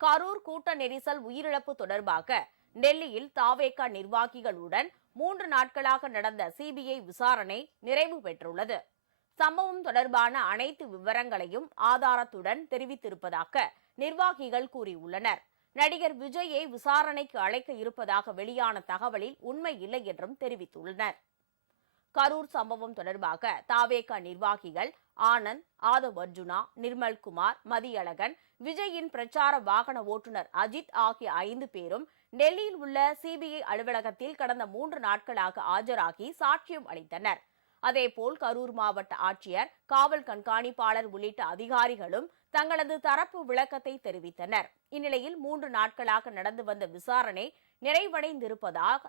கரூர் கூட்ட நெரிசல் உயிரிழப்பு தொடர்பாக டெல்லியில் தாவேகா நிர்வாகிகளுடன் 3 நாட்களாக நடந்த சிபிஐ விசாரணை நிறைவு பெற்றுள்ளது. சம்பவம் தொடர்பான அனைத்து விவரங்களையும் ஆதாரத்துடன் தெரிவித்திருப்பதாக நிர்வாகிகள் கூறியுள்ளனர். நடிகர் விஜயை விசாரணைக்கு அழைக்க இருப்பதாக வெளியான தகவலில் உண்மை இல்லை என்றும் தெரிவித்துள்ளனர். கரூர் சம்பவம் தொடர்பாக தாவேகா நிர்வாகிகள் ஆனந்த், ஆதவ் அர்ஜுனா, நிர்மல்குமார், மதியழகன், விஜயின் பிரச்சார வாகன ஓட்டுநர் அஜித் ஆகிய 5 பேரும் டெல்லியில் உள்ள சிபிஐ அலுவலகத்தில் கடந்த 3 நாட்களாக ஆஜராகி சாட்சியம் அளித்தனர். அதேபோல் கரூர் மாவட்ட ஆட்சியர், காவல் கண்காணிப்பாளர் உள்ளிட்ட அதிகாரிகளும் தங்களது தரப்பு விளக்கத்தை தெரிவித்தனர். இந்நிலையில் 3 நாட்களாக நடந்து வந்த விசாரணை நிறைவடைந்திருப்பதாக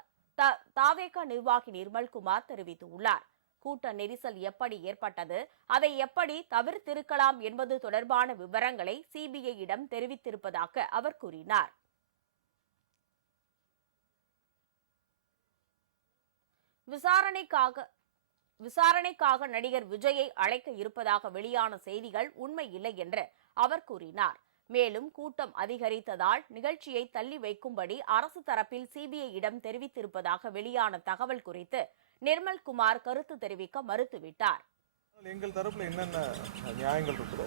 தாவேகா நிர்வாகி நிர்மல்குமார் தெரிவித்துள்ளார். கூட்ட நெரிசல் எப்படி ஏற்பட்டது, அதை எப்படி தவிர்த்திருக்கலாம் என்பது தொடர்பான விவரங்களை சிபிஐயிடம் தெரிவித்திருப்பதாக அவர் கூறினார். விசாரணைக்காக நடிகர் விஜயை அழைக்க இருப்பதாக வெளியான செய்திகள் உண்மை இல்லை என்று அவர் கூறினார். மேலும் கூட்டம் அதிகரித்ததால் நிகழ்ச்சியை தள்ளி வைக்கும்படி அரசு தரப்பில் சிபிஐயிடம் தெரிவித்திருப்பதாக வெளியான தகவல் குறித்து நிர்மல்குமார் கருத்து தெரிவிக்க மறுத்துவிட்டார். எங்கள் தரப்புல என்னென்ன நியாயங்கள் இருக்குதோ,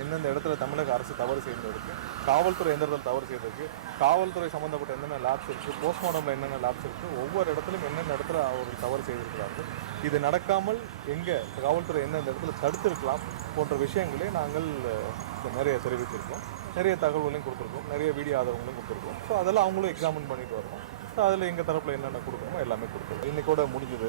எந்தெந்த இடத்துல தமிழக அரசு தவறு செய்திருக்கு, காவல்துறை எந்த இடத்துல தவறு செய்திருக்கு, காவல்துறை சம்பந்தப்பட்ட என்னென்ன லேப்ஸ் இருக்கு, போஸ்ட்மார்ட்டம்ல என்னென்ன லேப்ஸ் இருக்கு, ஒவ்வொரு இடத்துலையும் என்னென்ன இடத்துல அவர்கள் தவறு செய்திருக்கிறார்கள், இது நடக்காமல் எங்கே காவல்துறை எந்தெந்த இடத்துல தடுத்திருக்கலாம் போன்ற விஷயங்களே நாங்கள் நிறைய தெரிவிச்சிருக்கோம். நிறைய தகவல்களையும் கொடுத்துருக்கோம், நிறைய வீடியோ ஆதாரங்களையும் கொடுத்துருக்கோம். ஸோ அதெல்லாம் அவங்களும் எக்ஸாமின் பண்ணிட்டு வரோம். ஸோ அதில் எங்கள் தரப்பில் என்னென்ன கொடுக்கணுமோ எல்லாமே கொடுத்துருக்கோம். இன்னைக்கூட முடிஞ்சது.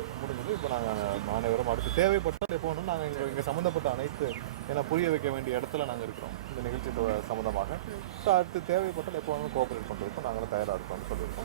இப்போ நாங்கள் அனைவரும் அடுத்து தேவைப்பட்டால் எப்போ வேணும் நாங்கள் இங்கே சம்மந்தப்பட்ட அனைத்து ஏன்னா புரிய வைக்க வேண்டிய இடத்துல நாங்கள் இருக்கிறோம் இந்த நிகழ்ச்சி சம்மந்தமாக. ஸோ அடுத்து தேவைப்பட்டால் எப்போ வேணும் கோஆப்ரேட் பண்ணுறதுக்கும் நாங்களும் தயாராக இருக்கோம்னு சொல்லியிருக்கோம்.